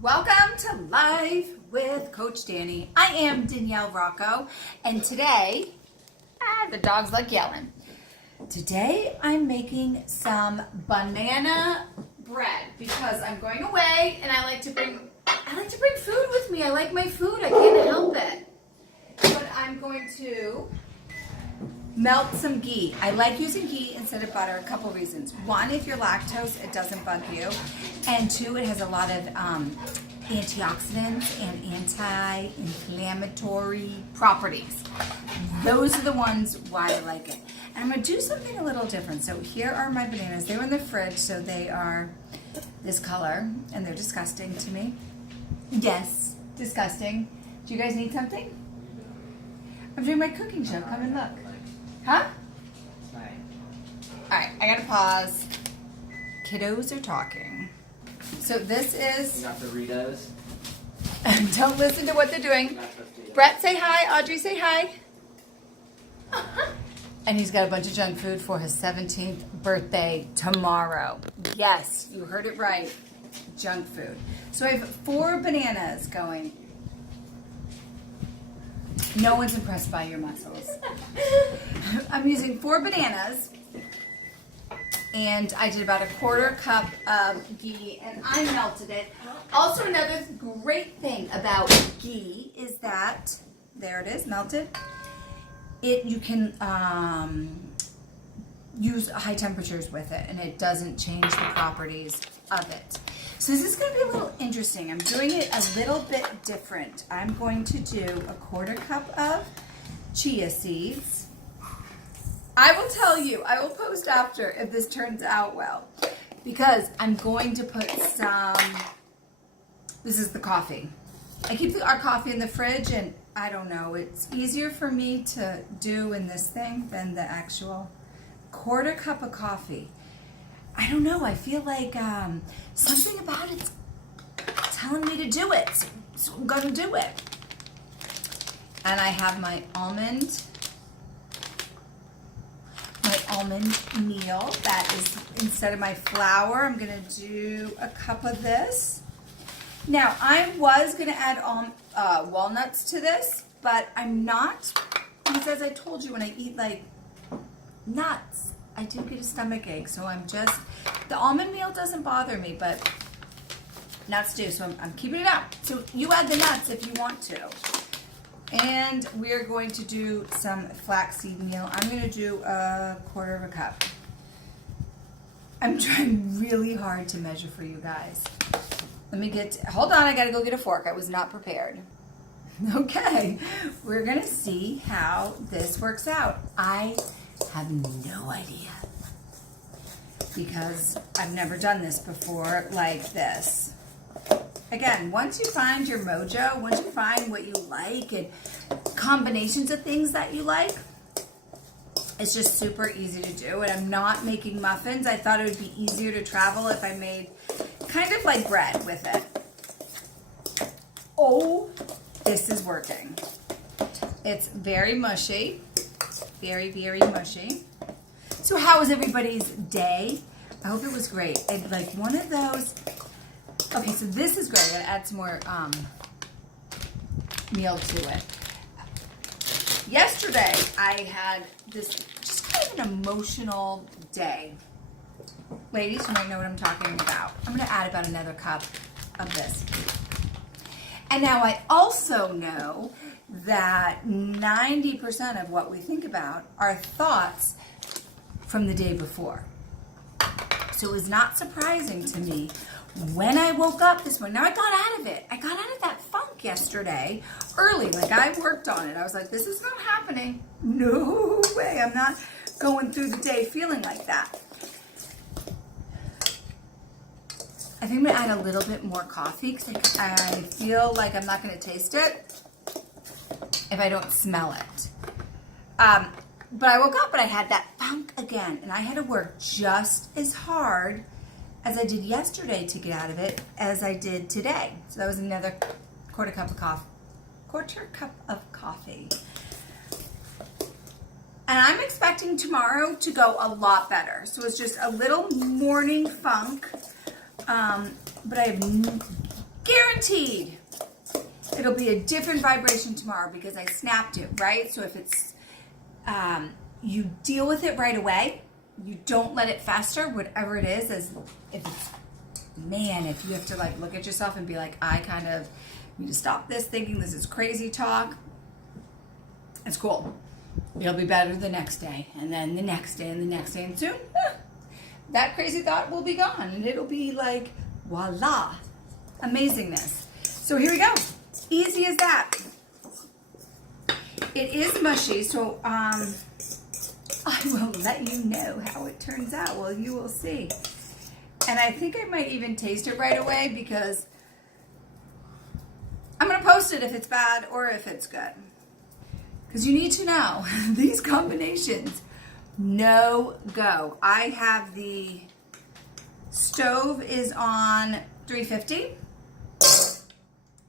Welcome to Life with Coach Dani. I am Danielle Rocco, and today, the dog's like yelling. Today I'm making some banana bread because I'm going away and I like to bring food with me. I like my food. I can't help it. But I'm going to melt some ghee. I like using ghee instead of butter. A couple reasons. One, if you're lactose, it doesn't bug you. And two, it has a lot of antioxidants and anti-inflammatory properties. Those are the ones why I like it. And I'm going to do something a little different. So here are my bananas. They were in the fridge, so they are this color, and they're disgusting to me. Yes, disgusting. Do you guys need something? I'm doing my cooking show. Come and look. Huh? Alright, I gotta pause. Kiddos are talking. So this is... Not Doritos. Don't listen to what they're doing. Brett, say hi. Audrey, say hi. And he's got a bunch of junk food for his 17th birthday tomorrow. Yes, you heard it right. Junk food. So I have 4 bananas going. No one's impressed by your muscles. I'm using 4 bananas, and I did about a 1/4 cup of ghee, and I melted it. Also, another great thing about ghee is that, there it is, melted. You can use high temperatures with it, and it doesn't change the properties of it. So this is going to be a little interesting. I'm doing it a little bit different. I'm going to do a 1/4 cup of chia seeds. I will tell you, I will post after if this turns out well, because I'm going to put some, this is the coffee. I keep our coffee in the fridge, and I don't know, it's easier for me to do in this thing than the actual 1/4 cup of coffee. I don't know, I feel like something about it's telling me to do it, so I'm gonna do it. And I have my almond meal. That is, instead of my flour, I'm gonna do a cup of this. Now, I was gonna add walnuts to this, but I'm not, because as I told you, when I eat like nuts, I do get a stomach ache, so I'm just, the almond meal doesn't bother me, but nuts do, so I'm keeping it up. So you add the nuts if you want to. And we're going to do some flaxseed meal. I'm going to do a 1/4 cup. I'm trying really hard to measure for you guys. Let me hold on, I got to go get a fork. I was not prepared. Okay, we're going to see how this works out. I have no idea, because I've never done this before like this. Again, once you find your mojo, once you find what you like and combinations of things that you like, it's just super easy to do. And I'm not making muffins. I thought it would be easier to travel if I made kind of like bread with it. Oh, this is working. It's very mushy. Very, very mushy. So how was everybody's day? I hope it was great. And like one of those, okay, so this is great. I'm gonna add some more meal to it. Yesterday, I had this just kind of an emotional day. Ladies, you might know what I'm talking about. I'm gonna add about another cup of this. And now I also know that 90% of what we think about are thoughts from the day before. So it was not surprising to me when I woke up this morning. Now I got out of it. I got out of that funk yesterday early. Like I worked on it. I was like, this is not happening. No way. I'm not going through the day feeling like that. I think I'm going to add a little bit more coffee because I feel like I'm not going to taste it if I don't smell it. But I woke up and I had that funk again, and I had to work just as hard as I did yesterday to get out of it as I did today. So that was another 1/4 cup of coffee. 1/4 cup of coffee. And I'm expecting tomorrow to go a lot better. So it's just a little morning funk. But I have guaranteed it'll be a different vibration tomorrow because I snapped it, right? So if it's, you deal with it right away. You don't let it fester, whatever it is, as if it's, man, if you have to like look at yourself and be like, I kind of need to stop this thinking this is crazy talk. It's cool. It'll be better the next day, and then the next day, and the next day, and soon, that crazy thought will be gone, and it'll be like, voila, amazingness. So here we go. Easy as that. It is mushy, so I will let you know how it turns out. Well, you will see. And I think I might even taste it right away because I'm going to post it if it's bad or if it's good. Because you need to know, these combinations, no go. I have the stove is on 350.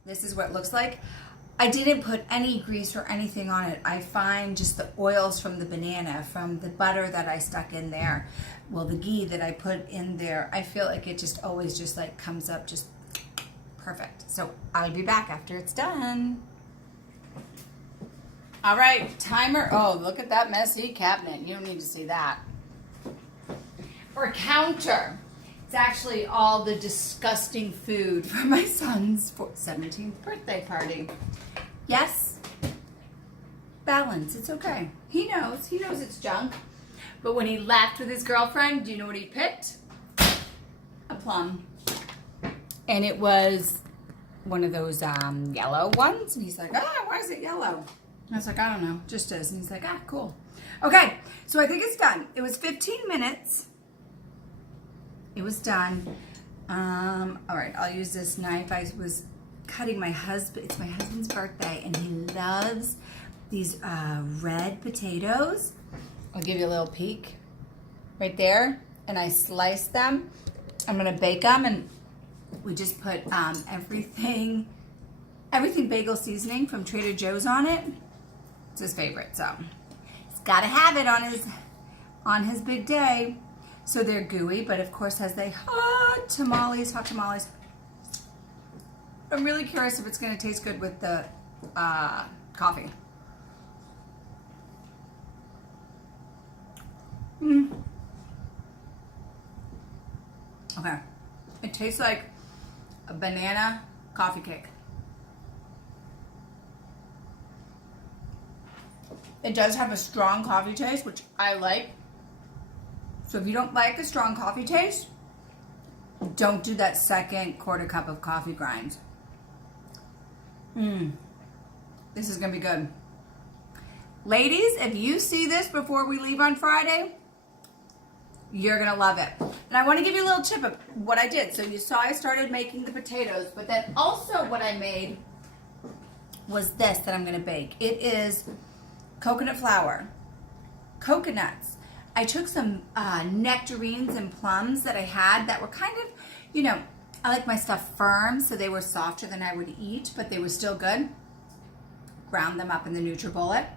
This is what it looks like. I didn't put any grease or anything on it. I find just the oils from the banana, from the butter that I stuck in there, well, the ghee that I put in there, I feel like it just always just like comes up just perfect. So I'll be back after it's done. All right, timer. Oh, look at that messy cabinet. You don't need to see that. Or counter. It's actually all the disgusting food for my son's 17th birthday party. Yes, balance. It's okay. He knows it's junk. But when he left with his girlfriend, do you know what he picked? A plum. And it was one of those yellow ones. And he's like, why is it yellow? I was like, I don't know, just is. And he's like, cool. Okay, so I think it's done. It was 15 minutes. It was done. All right, I'll use this knife. I was cutting my husband. It's my husband's birthday, and he loves these red potatoes. I'll give you a little peek right there. And I slice them. I'm gonna bake them, and we just put everything bagel seasoning from Trader Joe's on it. It's his favorite, so he's got to have it on his big day. So they're gooey, but of course has the hot tamales. I'm really curious if it's going to taste good with the coffee. Okay, it tastes like a banana coffee cake. It does have a strong coffee taste, which I like. So if you don't like a strong coffee taste, don't do that second quarter cup of coffee grind. This is going to be good. Ladies, if you see this before we leave on Friday, you're going to love it. And I want to give you a little tip of what I did. So you saw I started making the potatoes, but then also what I made was this that I'm going to bake. It is coconut flour, coconuts. I took some nectarines and plums that I had that were kind of, I like my stuff firm, so they were softer than I would eat, but they were still good. Ground them up in the NutriBullet.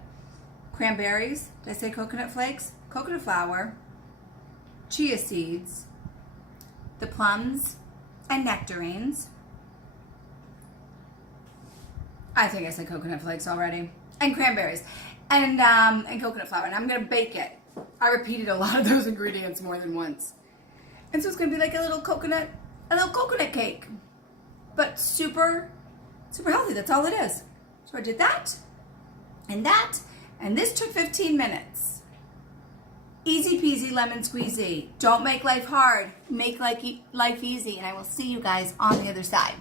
Cranberries, did I say coconut flakes? Coconut flour, chia seeds, the plums and nectarines. I think I said coconut flakes already. And cranberries. And coconut flour, and I'm gonna bake it. I repeated a lot of those ingredients more than once. And so it's gonna be like a little coconut cake. But super, super healthy, that's all it is. So I did that, and this took 15 minutes. Easy peasy lemon squeezy. Don't make life hard, make life easy, and I will see you guys on the other side.